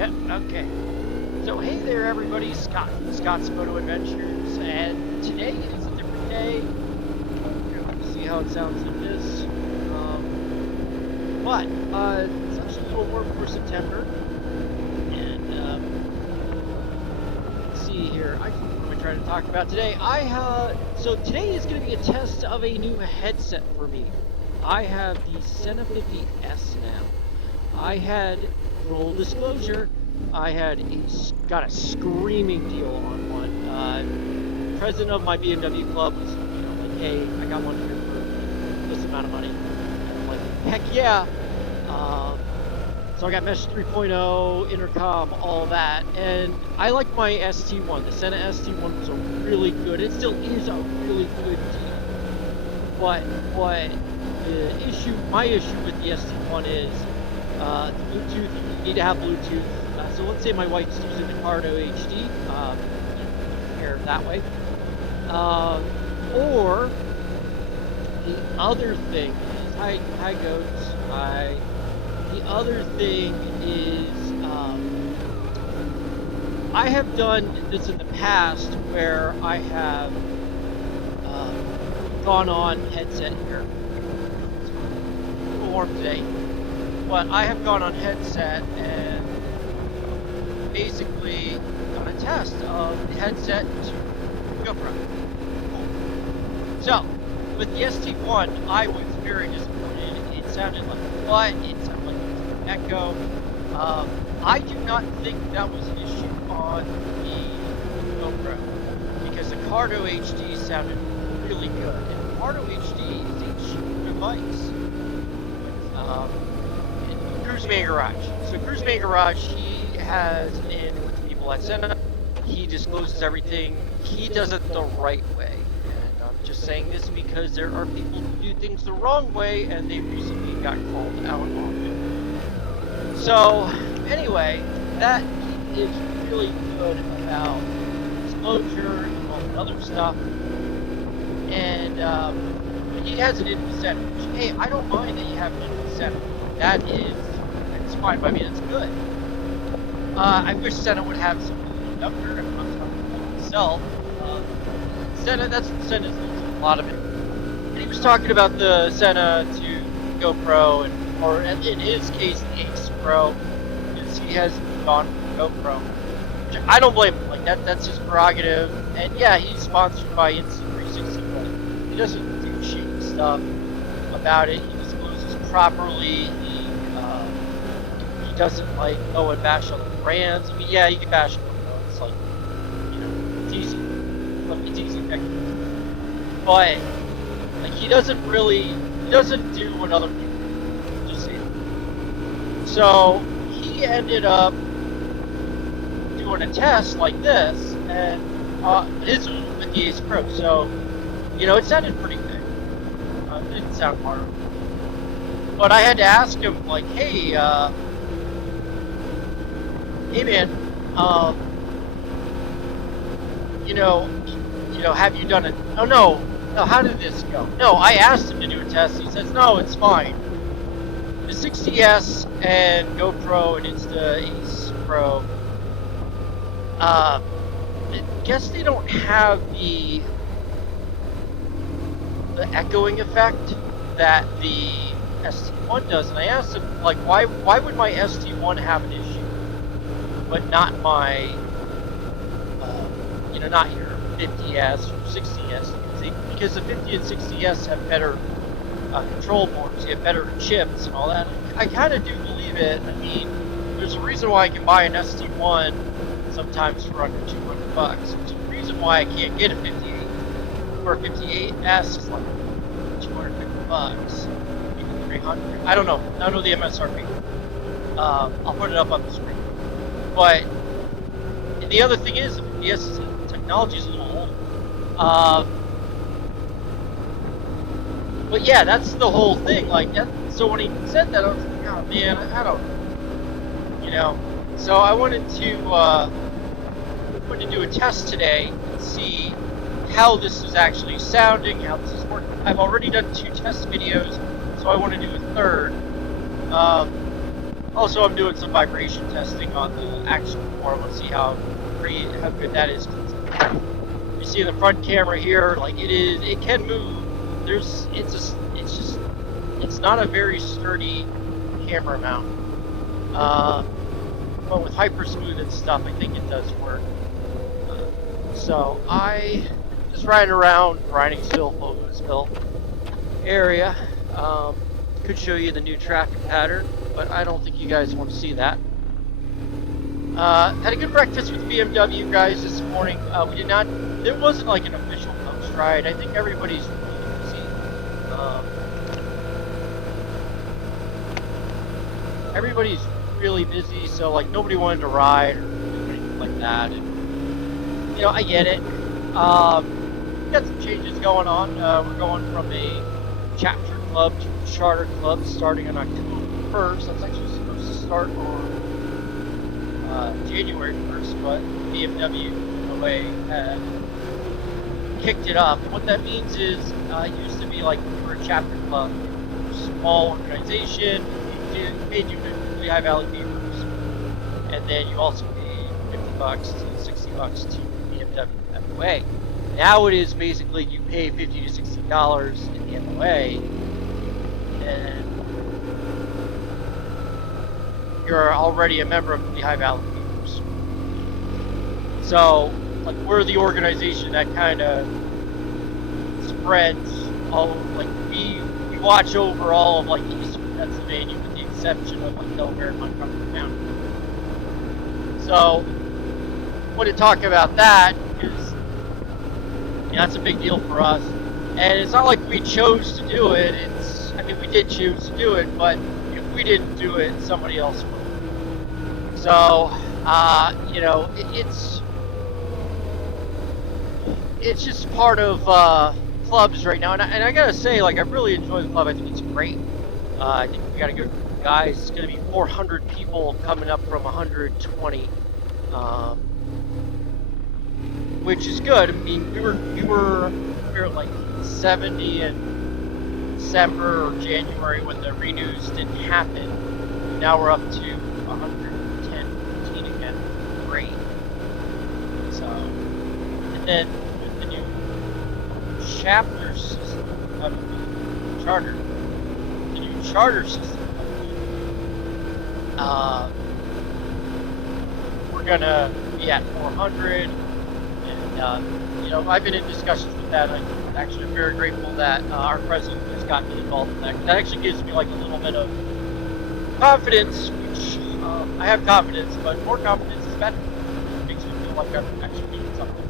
Yep, okay. So hey there everybody, Scott's Photo Adventures, and today is a different day. See how it sounds like this. But it's actually a little warm for September. And let's see here. What am I trying to talk about today? So today is going to be a test of a new headset for me. I have the Sena 50S now. I had, full disclosure, I had got a screaming deal on one. President of my BMW club was, like, hey, I got one here for this amount of money. And I'm like, heck yeah. So I got Mesh 3.0, intercom, all that, and I like my ST1. The Sena ST1 was a really good. It still is a really good deal. But my issue with the ST1 is the Bluetooth. You need to have Bluetooth. So let's say my wife's using the Cardo HD, compare it that way. Or the other thing is, hi goats. The other thing is, I have done this in the past where I have gone on headset here. It's a little warm today, but I have gone on headset and basically done a test of the headset to GoPro. Cool. So, with the ST1, I was very disappointed. It sounded like what? It sounded like it was an echo. I do not think that was an issue on the GoPro because the Cardo HD sounded really good. And Cardo HD is a cheap device. Cruise Man Garage. So Cruise Man Garage, he has in with the people at Sena. He discloses everything. He does it the right way. And I'm just saying this because there are people who do things the wrong way, and they recently got called out on it. So anyway, that is really good about disclosure and all the other stuff. And he has an incentive. Hey, I don't mind that you have an incentive. It's fine by me. That's good. I wish Sena would have something younger. I'm not talking about myself. Sena, that's what Sena's losing a lot of it. And he was talking about the Sena to GoPro, or in his case, the Ace Pro, because he has gone from GoPro. Which I don't blame him. Like that's his prerogative. And yeah, he's sponsored by Insta360, but he doesn't do shady stuff about it. He discloses properly. He doesn't like go and bash other brands. I mean, yeah, you can bash them. It's like, it's easy. It's easy. But like, he doesn't do what other people do. Just say it. So he ended up doing a test like this, and his was with the Ace Pro. So it sounded pretty good. It didn't sound horrible. But I had to ask him, like, hey man, have you done it? Oh no, how did this go? No, I asked him to do a test. He says, no, it's fine. The 60S and GoPro and Insta Ace Pro, I guess they don't have the echoing effect that the ST1 does. And I asked him, like, why would my ST1 have an issue, but not my, not your 50S or 60S? Because the 50 and 60S have better control boards, they have better chips and all that. I kind of do believe it. I mean, there's a reason why I can buy an ST1 sometimes for under $200. There's a reason why I can't get a 58 or a 58S is like $250, even $300. I don't know the MSRP. I'll put it up on the screen. But and the other thing is, the 50S technology is a little old. But yeah, that's the whole thing. Like that. So when he said that, I was like, oh man, I don't know. So I wanted to do a test today and see how this is actually sounding, how this is working. I've already done 2 test videos, so I want to do a third. Also, I'm doing some vibration testing on the Action form. Let's see how good that is. You see the front camera here, like it can move. It's not a very sturdy camera mount. But with hyper smooth and stuff, I think it does work. So I just riding around grinding still Logan'sville area. Could show you the new traffic pattern, but I don't think you guys want to see that. Had a good breakfast with BMW guys this morning. There wasn't like an official post ride. I think everybody's really busy. Everybody's really busy, so like nobody wanted to ride or do anything like that. And, you know, I get it. Got some changes going on. We're going from a chapter club to a charter club starting on October 1st. That's actually supposed to start on January 1st, but BMW MoA had kicked it up. What that means is it used to be like we were a chapter club, small organization. You paid you Lehigh Valley Beemers, and then you also paid $50 to $60 to BMW MoA. Now it is basically you pay $50 to $60 in the MoA, and you're already a member of the Lehigh Valley Beemers. So, like, we're the organization that kind of spreads all, like, we watch over all of, like, eastern Pennsylvania with the exception of, like, Delaware and Montgomery County. So, when to talk about that is, you know, that's a big deal for us. And it's not like we chose to do it. I mean, we did choose to do it, but if we didn't do it, somebody else would. So, you know, it's just part of clubs right now. And I gotta say, like, I really enjoy the club. I think it's great. I think we got a good guys. It's gonna be 400 people coming up from 120. Which is good. I mean, we were at like 70 in December or January when the renews didn't happen. Now we're up to 110, 15 again. Great. So, and then with the new chapter system, the new charter system, we're gonna be at 400. You know, I've been in discussions with that. I'm actually very grateful that our president has gotten me involved in that. That actually gives me like a little bit of confidence, which I have confidence, but more confidence is better. It makes me feel like I'm actually doing something.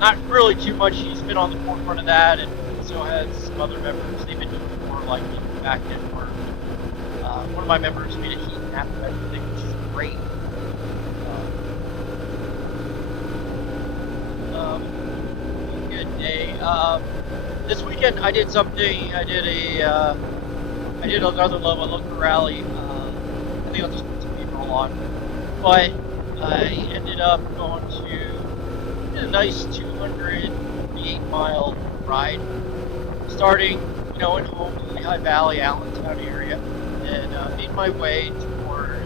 Not really too much. He's been on the forefront of that, and so has some other members. They've been doing more like back end work. One of my members made a heat map of everything, which is great. Good day. This weekend I did something. I did another Lobo Loco Rally. I think I'll just put some people on. But I ended up going to a nice 248-mile ride, starting, you know, at home in the Lehigh Valley, Allentown area, and made my way toward.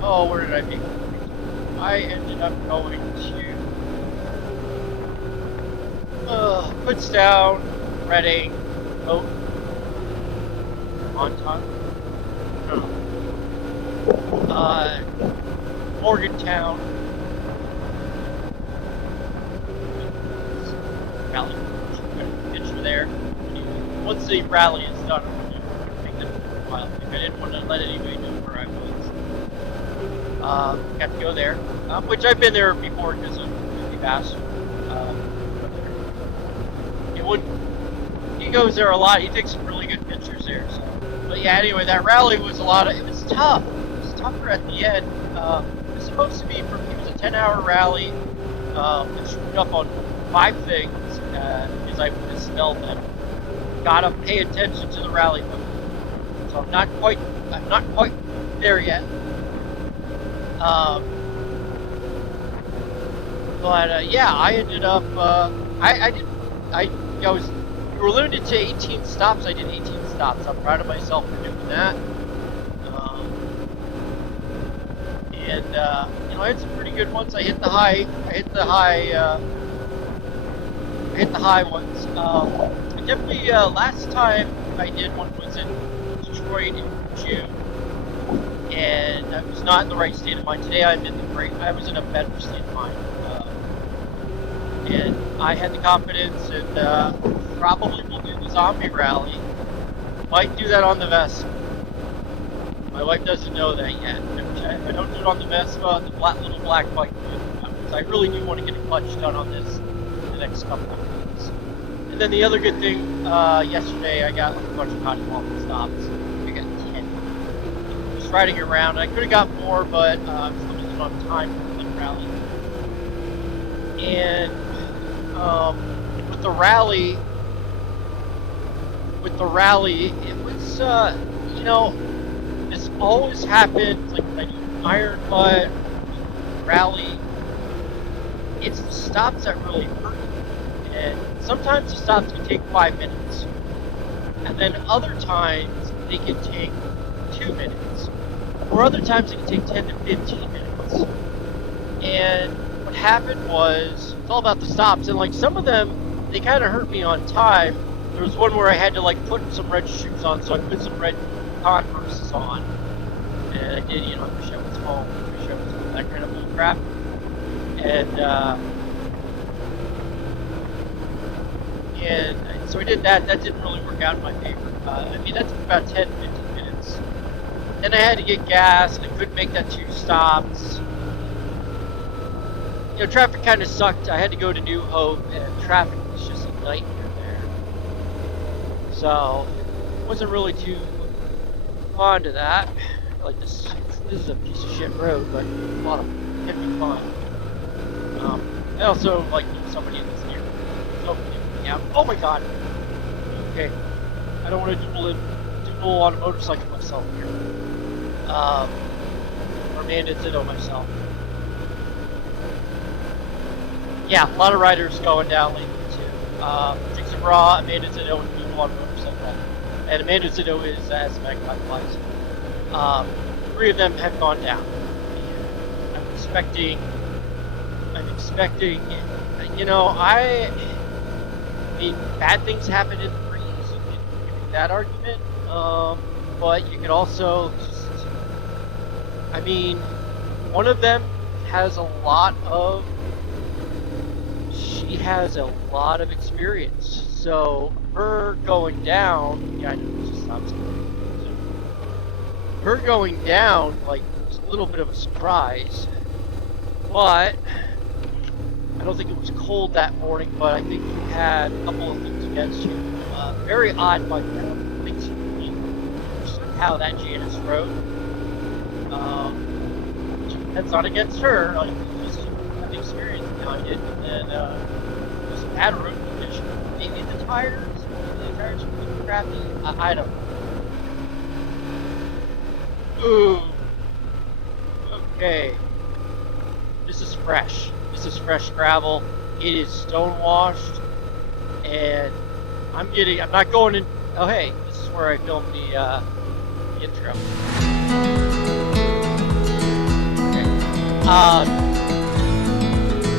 Oh, where did I make? I ended up going to. Kutztown, Reading, Montauk, Morgantown, Rally. Picture there. Once the rally is done, I'm going to make them a while. I didn't want to let anybody know where I was. Got to go there, which I've been there before because of Movie Bass. He goes there a lot. He takes some really good pictures there. So. But yeah, anyway, that rally was it was tough. It was tougher at the end. It was supposed to be it was a 10-hour rally. I screwed up on 5 things because I misspelled them. Gotta pay attention to the rally book. So I'm not quite there yet. But yeah, I ended up we were limited to 18 stops. I did 18 stops. I'm proud of myself for doing that. and you know, I had some pretty good ones. I hit the high ones. Definitely, last time I did one was in Detroit in June, and I was not in the right state of mind. Today I was in a better state of mind, and I had the confidence, and probably will do the zombie rally. Might do that on the Vespa. My wife doesn't know that yet. If I don't do it on the Vespa, the little black bike, because I really do want to get a clutch done on this in the next couple of weeks. And then the other good thing, yesterday I got like a bunch of hot quality stops. I got 10. Just riding around. I could have got more, but I was limited on time for the rally. And with the rally, it was, you know, this always happens, like when I do iron butt, rally, it's the stops that really hurt. And sometimes the stops can take 5 minutes. And then other times they can take 2 minutes. Or other times it can take 10 to 15 minutes. And what happened was, it's all about the stops. And like some of them, they kind of hurt me on time. There was one where I had to like put some red shoes on, so I put some red Converses on. And I did, you know, I wish I was home, that kind of bull crap. And so I did that. That didn't really work out in my favor. I mean, that took about 10, 15 minutes. Then I had to get gas, and I couldn't make that 2 stops. You know, traffic kind of sucked. I had to go to New Hope, and traffic was just a nightmare there. So, wasn't really too fond of that. Like this is a piece of shit road, but a lot of it can be fun. I also like somebody in this neighborhood. Oh my god. Okay, I don't want to duel on a motorcycle myself here. Or Mandizito myself. Yeah, a lot of riders going down lately too. Dixie Raw, Amanda Zito, and duel on a motorcycle. And Amanda Zito is as magnified. 3 of them have gone down. I'm expecting, you know, I mean, bad things happen in threes, you can make that argument, but you could also just, I mean, one of them has a lot of experience, so her going down, yeah, I know this just sounds good. Her going down, like, was a little bit of a surprise, but I don't think it was cold that morning, but I think you had a couple of things against you. Very odd bike route. Things you how that Janice rode. That's not against her, like, just have the experience behind it, and then just bad road condition. Maybe the tires were crappy. I don't know. Ooh. Okay. This is fresh. This is fresh gravel. It is stone washed, and I'm not going in. Oh hey, this is where I filmed the intro. Okay.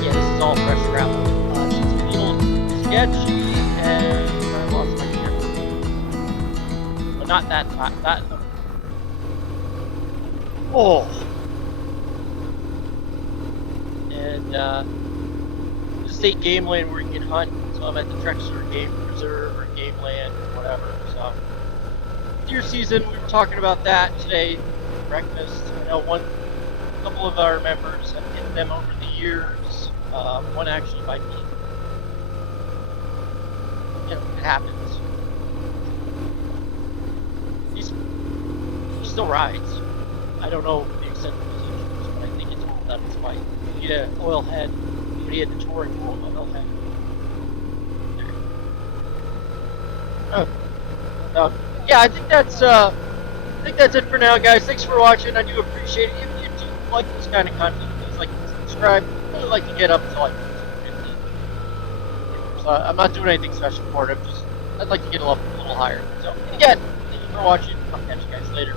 Yeah, this is all fresh gravel. It's just a little sketchy, and I lost my camera. But not that. Oh. And the state game land where you can hunt. So I'm at the Trexler Game Preserve or Game Land or whatever. So deer season, we were talking about that today. Breakfast. I know a couple of our members have hit them over the years. One actually by me. You know, it happens. He still rides. I don't know the extent of his injuries, but I think it's all done his bike. He had an oil head, but he had the touring oil head. Yeah, I think that's it for now, guys. Thanks for watching. I do appreciate it. If you do like this kind of content, please like and subscribe. I'd like to get up to like 50. So I'm not doing anything special for it. I'd like to get a little higher. So again, thank you for watching. I'll catch you guys later.